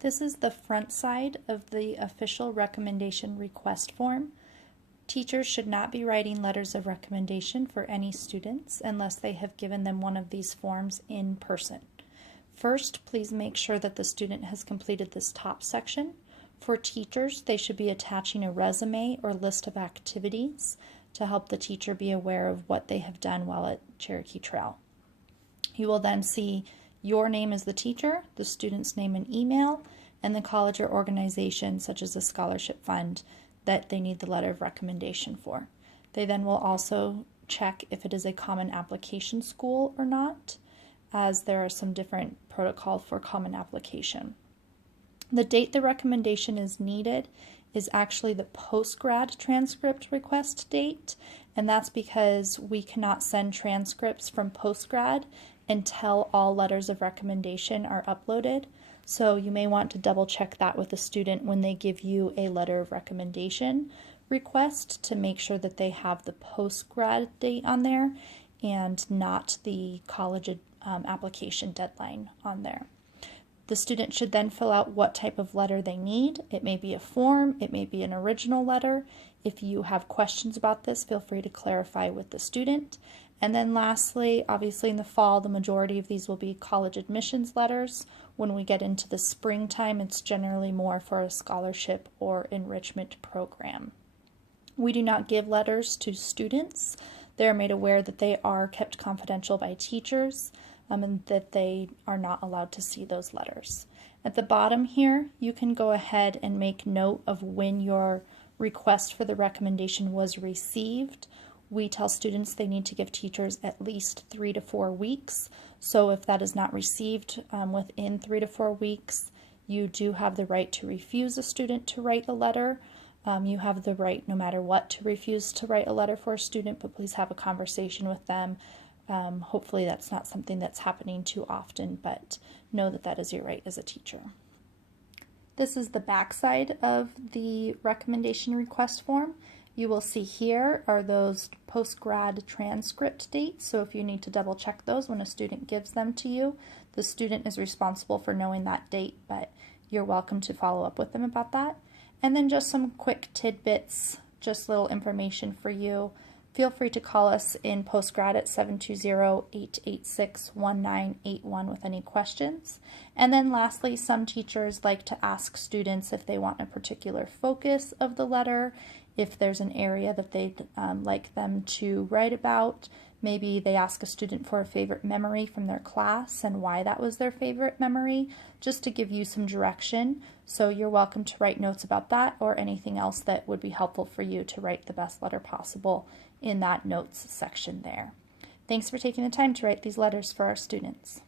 This is the front side of the official recommendation request form. Teachers should not be writing letters of recommendation for any students unless they have given them one of these forms in person. First, please make sure that the student has completed this top section. For teachers, they should be attaching a resume or list of activities to help the teacher be aware of what they have done while at Cherokee Trail. You will then see your name as the teacher, the student's name and email, and the college or organization, such as a scholarship fund, that they need the letter of recommendation for. They then will also check if it is a common application school or not, as there are some different protocols for common application. The date the recommendation is needed is actually the post-grad transcript request date, and that's because we cannot send transcripts from post-grad until all letters of recommendation are uploaded. So you may want to double check that with the student when they give you a letter of recommendation request to make sure that they have the post-grad date on there and not the college application deadline on there. The student should then fill out what type of letter they need. It may be a form, it may be an original letter. If you have questions about this, feel free to clarify with the student. And then lastly, obviously in the fall, the majority of these will be college admissions letters. When we get into the springtime, it's generally more for a scholarship or enrichment program. We do not give letters to students. They are made aware that they are kept confidential by teachers and that they are not allowed to see those letters. At the bottom here, you can go ahead and make note of when your request for the recommendation was received. We tell students they need to give teachers at least 3 to 4 weeks. So if that is not received within 3 to 4 weeks, you do have the right to refuse a student to write a letter. You have the right, no matter what, to refuse to write a letter for a student, but please have a conversation with them. Hopefully that's not something that's happening too often, but know that that is your right as a teacher. This is the back side of the recommendation request form. You will see here are those post-grad transcript dates, so if you need to double check those when a student gives them to you, the student is responsible for knowing that date, but you're welcome to follow up with them about that. And then just some quick tidbits, just little information for you. Feel free to call us in postgrad at 720-886-1981 with any questions. And then lastly, some teachers like to ask students if they want a particular focus of the letter, if there's an area that they'd like them to write about. Maybe they ask a student for a favorite memory from their class and why that was their favorite memory, just to give you some direction. So you're welcome to write notes about that or anything else that would be helpful for you to write the best letter possible in that notes section there. Thanks for taking the time to write these letters for our students.